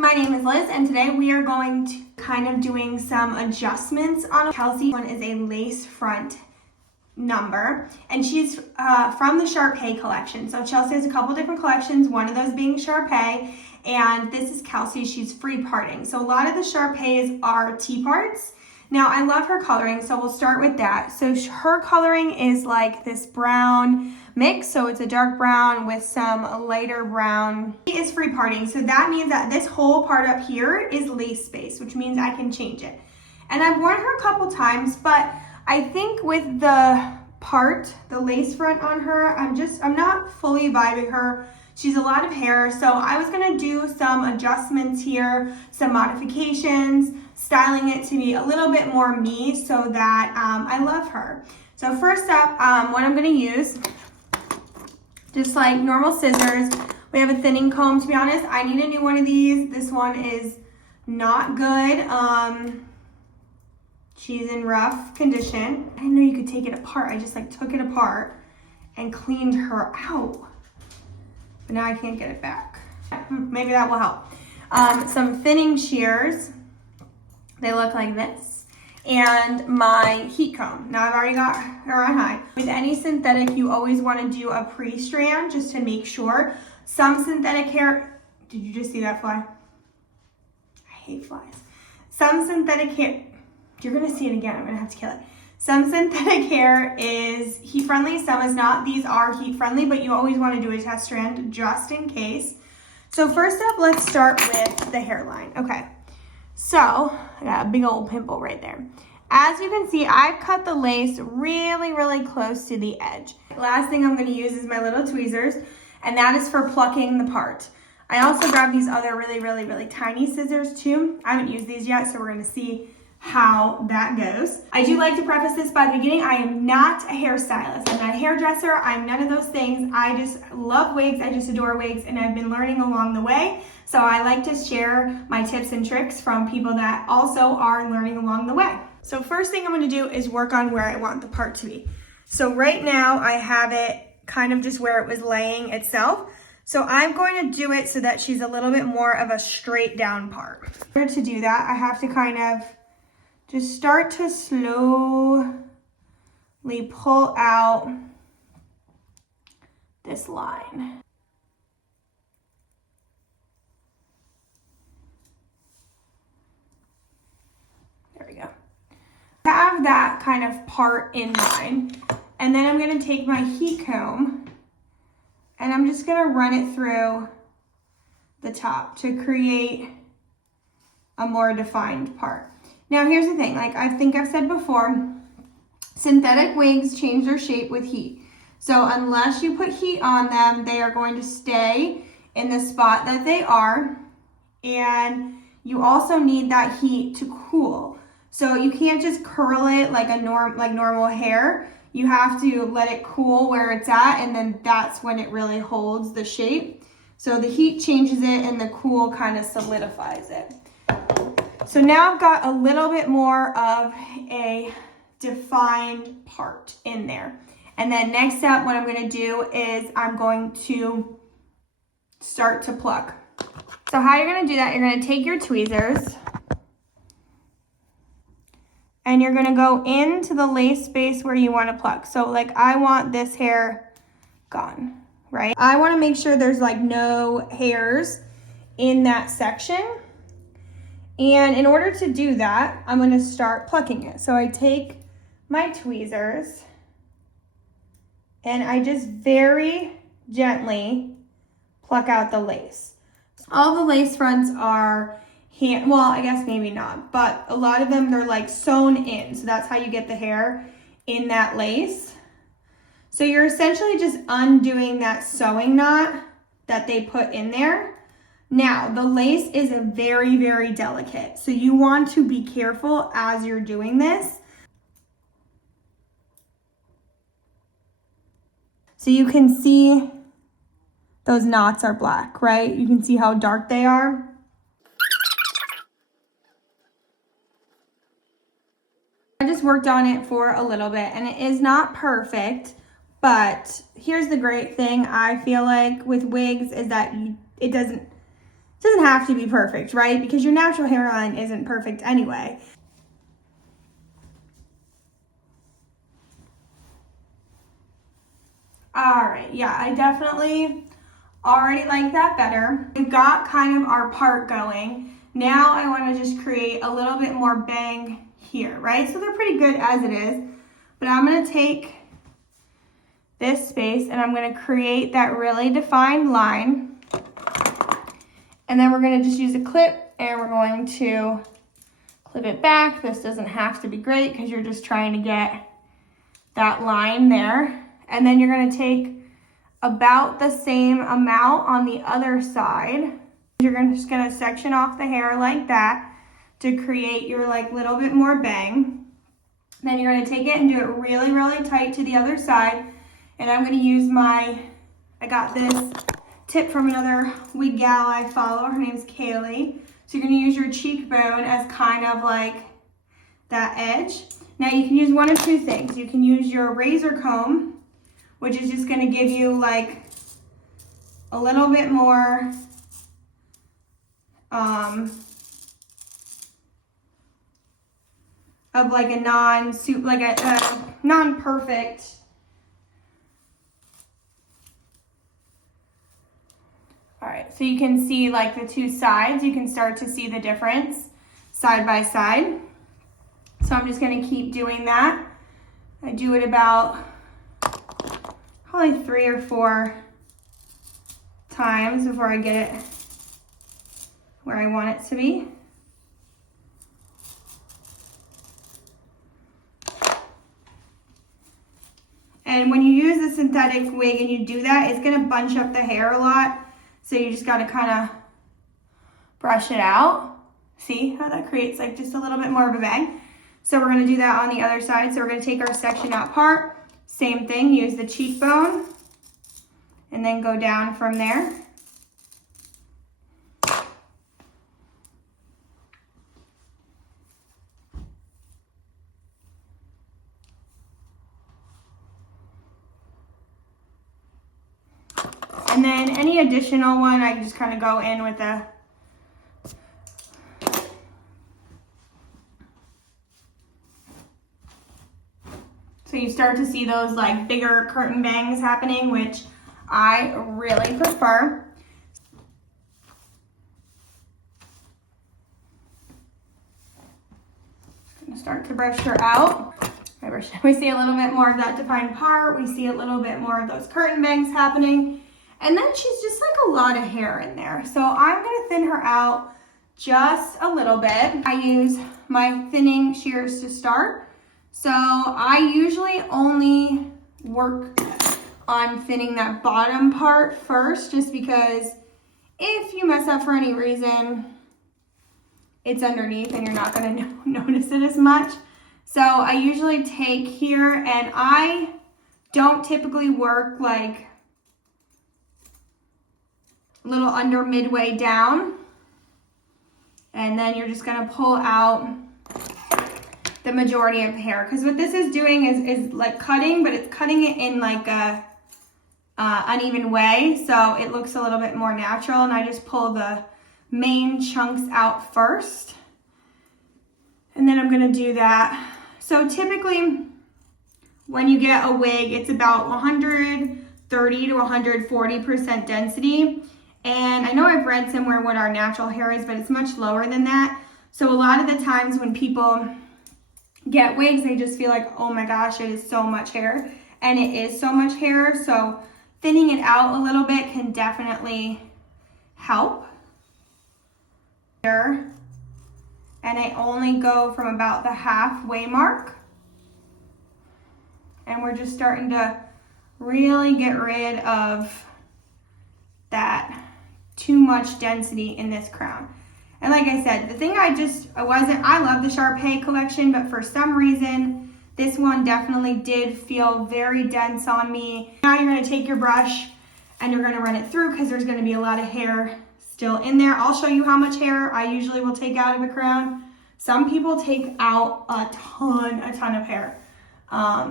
my name is Liz and today we are going to kind of doing some adjustments on Chelsey. One is a lace front number and she's from the Sharpay collection. So Chelsey has a couple different collections, one of those being Sharpay, and this is Kelsey. She's free parting. So a lot of the Sharpays are T-parts. Now I love her coloring, so we'll start with that. So her coloring is like this brown mix, so it's a dark brown with some lighter brown. It is free parting, so that means that this whole part up here is lace space, which means I can change it. And I've worn her a couple times, but I think with the part, the lace front on her, I'm not fully vibing her. She's a lot of hair, so I was gonna do some adjustments here, some modifications, styling it to be a little bit more me so that I love her. So first up, what I'm gonna use, just like normal scissors. We have a thinning comb. To be honest, I need a new one of these. This one is not good. She's in rough condition. I didn't know you could take it apart. I just like took it apart and cleaned her out. But now I can't get it back. Maybe that will help. Some thinning shears. They look like this. And my heat comb. Now I've already got her on high. With any synthetic, you always want to do a pre-strand just to make sure. Some synthetic hair, did you just see that fly? I hate flies. Some synthetic hair, you're gonna see it again, I'm gonna have to kill it. Some synthetic hair is heat friendly, some is not. These are heat friendly, but you always want to do a test strand just in case. So first up, let's start with the hairline. Okay, so I got a big old pimple right there. As you can see, I've cut the lace really, really close to the edge. Last thing I'm gonna use is my little tweezers, and that is for plucking the part. I also grabbed these other really tiny scissors too. I haven't used these yet, so we're gonna see how that goes. I do like to preface this by the beginning, I am not a hairstylist. I'm not a hairdresser, I'm none of those things. I just love wigs, I just adore wigs, and I've been learning along the way. So I like to share my tips and tricks from people that also are learning along the way. So first thing I'm gonna do is work on where I want the part to be. So right now I have it kind of just where it was laying itself. So I'm going to do it so that she's a little bit more of a straight down part. In order to do that, I have to kind of just start to slowly pull out this line. There we go. Have that kind of part in mind. And then I'm gonna take my heat comb and I'm just gonna run it through the top to create a more defined part. Now here's the thing, like I think I've said before, synthetic wigs change their shape with heat. So unless you put heat on them, they are going to stay in the spot that they are. And you also need that heat to cool. So you can't just curl it like normal hair. You have to let it cool where it's at, and then that's when it really holds the shape. So the heat changes it and the cool kind of solidifies it. So now I've got a little bit more of a defined part in there. And then next up, what I'm gonna do is I'm going to start to pluck. So how you're gonna do that, you're gonna take your tweezers and you're gonna go into the lace space where you wanna pluck. So like I want this hair gone, right? I wanna make sure there's like no hairs in that section. And in order to do that, I'm gonna start plucking it. So I take my tweezers and I just very gently pluck out the lace. All the lace fronts are well, I guess maybe not, but a lot of them, they're like sewn in. So that's how you get the hair in that lace. So you're essentially just undoing that sewing knot that they put in there. Now, the lace is very delicate, so you want to be careful as you're doing this. So you can see those knots are black, right? You can see how dark they are. I just worked on it for a little bit, and it is not perfect, but here's the great thing I feel like with wigs is that it doesn't It doesn't have to be perfect, right? Because your natural hairline isn't perfect anyway. All right, yeah, I definitely already like that better. We've got kind of our part going. Now I want to just create a little bit more bang here, right? So they're pretty good as it is, but I'm going to take this space and I'm going to create that really defined line. And then we're going to just use a clip and we're going to clip it back. This doesn't have to be great because you're just trying to get that line there. And then you're going to take about the same amount on the other side. You're just going to section off the hair like that to create your like little bit more bang. Then you're going to take it and do it really, really tight to the other side. And I'm going to use I got this tip from another wig gal I follow. Her name's Kaylee. So you're going to use your cheekbone as kind of like that edge. Now you can use one of two things. You can use your razor comb, which is just going to give you like a little bit more of like a non-perfect. All right, so you can see like the two sides. You can start to see the difference side by side. So I'm just going to keep doing that. I do it about probably 3 or 4 times before I get it where I want it to be. And when you use a synthetic wig and you do that, it's going to bunch up the hair a lot. So you just got to kind of brush it out. See how that creates like just a little bit more of a bang? So we're going to do that on the other side. So we're going to take our section out part. Same thing, use the cheekbone and then go down from there. And then any additional one, I can just kind of go in with a so you start to see those like bigger curtain bangs happening, which I really prefer. I'm gonna start to brush her out. We see a little bit more of that defined part. We see a little bit more of those curtain bangs happening. And then she's just like a lot of hair in there. So I'm gonna thin her out just a little bit. I use my thinning shears to start. So I usually only work on thinning that bottom part first, just because if you mess up for any reason, it's underneath and you're not gonna notice it as much. So I usually take here, and I don't typically work like a little under midway down. And then you're just gonna pull out the majority of the hair. Because what this is doing is like cutting, but it's cutting it in like a uneven way. So it looks a little bit more natural, and I just pull the main chunks out first. And then I'm gonna do that. So typically when you get a wig, it's about 130 to 140% density. And I know I've read somewhere what our natural hair is, but it's much lower than that. So a lot of the times when people get wigs, they just feel like, oh my gosh, it is so much hair. And it is so much hair. So thinning it out a little bit can definitely help. And I only go from about the halfway mark. And we're just starting to really get rid of that too much density in this crown. And like I said, the thing I love the Sharpay collection, but for some reason, this one definitely did feel very dense on me. Now you're gonna take your brush and you're gonna run it through, because there's gonna be a lot of hair still in there. I'll show you how much hair I usually will take out of a crown. Some people take out a ton of hair. I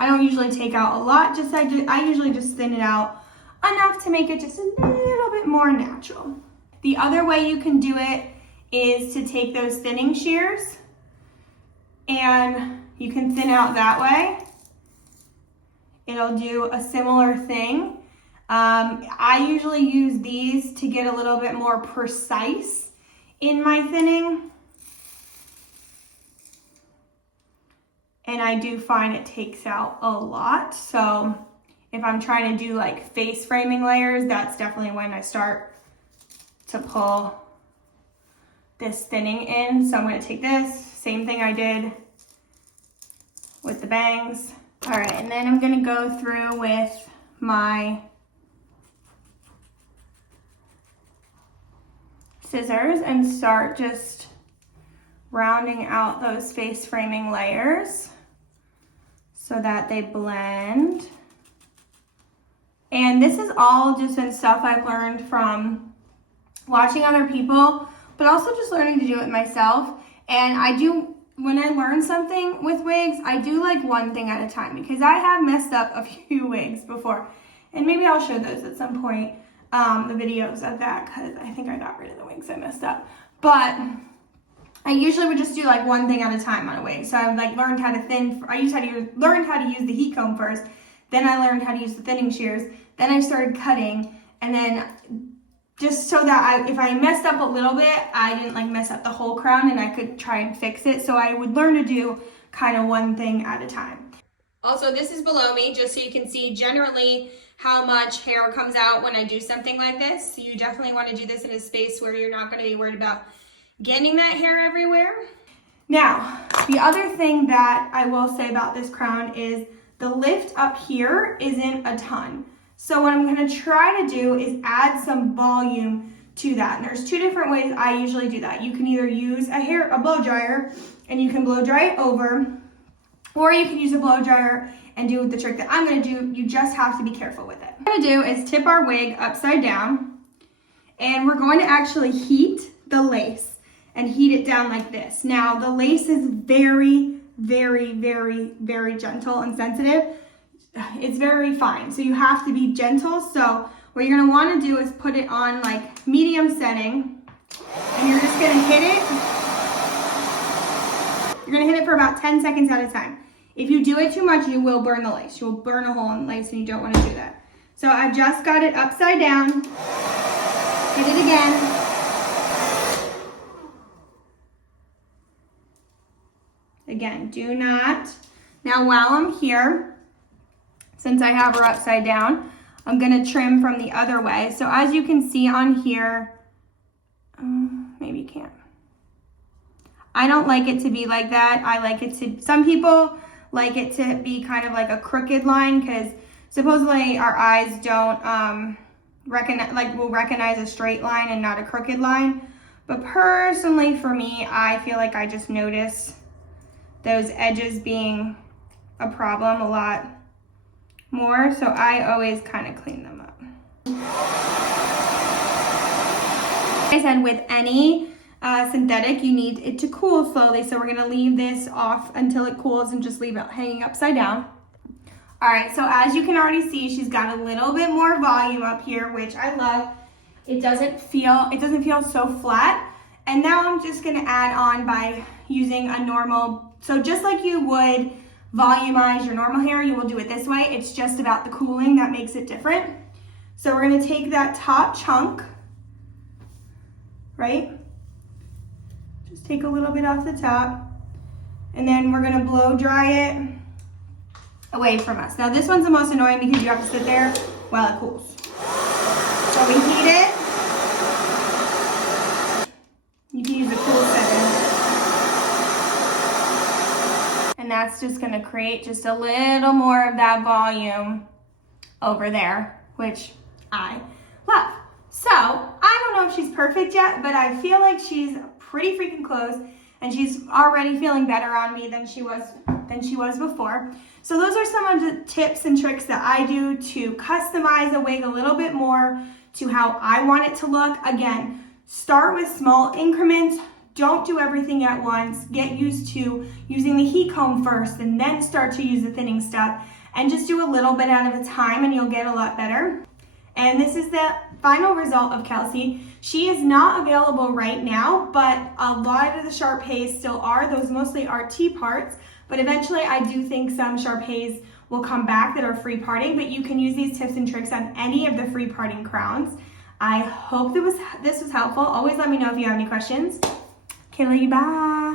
don't usually take out a lot, I usually just thin it out enough to make it just a little bit more natural. The other way you can do it is to take those thinning shears and you can thin out that way. It'll do a similar thing. I usually use these to get a little bit more precise in my thinning. And I do find it takes out a lot. So if I'm trying to do like face framing layers, that's definitely when I start to pull this thinning in. So I'm gonna take this, same thing I did with the bangs. All right, and then I'm gonna go through with my scissors and start just rounding out those face framing layers so that they blend. And this is all just been stuff I've learned from watching other people, but also just learning to do it myself. And I do, when I learn something with wigs, I do like one thing at a time because I have messed up a few wigs before. And maybe I'll show those at some point, the videos of that, because I think I got rid of the wigs I messed up. But I usually would just do like one thing at a time on a wig. So I like learned how to thin, learned how to use the heat comb first. Then I learned how to use the thinning shears. Then I started cutting, and then just so that if I messed up a little bit, I didn't like mess up the whole crown and I could try and fix it. So I would learn to do kind of one thing at a time. Also, this is below me just so you can see generally how much hair comes out when I do something like this. So you definitely want to do this in a space where you're not going to be worried about getting that hair everywhere. Now, the other thing that I will say about this crown is the lift up here isn't a ton. So what I'm gonna try to do is add some volume to that. And there's two different ways I usually do that. You can either use a blow dryer and you can blow dry it over, or you can use a blow dryer and do the trick that I'm gonna do. You just have to be careful with it. What I'm gonna do is tip our wig upside down, and we're going to actually heat the lace and heat it down like this. Now, the lace is very, very, very, very gentle and sensitive. It's very fine, so you have to be gentle. So what you're gonna wanna do is put it on like medium setting, and you're just gonna hit it. You're gonna hit it for about 10 seconds at a time. If you do it too much, you will burn the lace. You'll burn a hole in the lace, and you don't wanna do that. So I've just got it upside down. Hit it again. Again, do not. Now while I'm here, since I have her upside down, I'm gonna trim from the other way. So as you can see on here, maybe you can't. I don't like it to be like that. I like it to, some people like it to be kind of like a crooked line because supposedly our eyes don't will recognize a straight line and not a crooked line. But personally for me, I feel like I just notice those edges being a problem a lot more, so I always kind of clean them up. Like I said, with any synthetic, you need it to cool slowly, so we're gonna leave this off until it cools and just leave it hanging upside down. All right, so as you can already see, she's got a little bit more volume up here, which I love. It doesn't feel so flat. And now I'm just gonna add on by using a normal, so just like you would volumize your normal hair, you will do it this way. It's just about the cooling that makes it different. So we're gonna take that top chunk, right? Just take a little bit off the top, and then we're gonna blow dry it away from us. Now this one's the most annoying because you have to sit there while it cools. So we heat it. You can use a cool setting. And that's just gonna create just a little more of that volume over there, which I love. So, I don't know if she's perfect yet, but I feel like she's pretty freaking close, and she's already feeling better on me than she was before. So those are some of the tips and tricks that I do to customize a wig a little bit more to how I want it to look. Again, start with small increments. Don't do everything at once. Get used to using the heat comb first and then start to use the thinning stuff, and just do a little bit at a time and you'll get a lot better. And this is the final result of Chelsey. She is not available right now, but a lot of the Sharpays still are. Those mostly are T-parts, but eventually I do think some Sharpays will come back that are free parting, but you can use these tips and tricks on any of the free parting crowns. I hope this was helpful. Always let me know if you have any questions. Okay, lady, bye.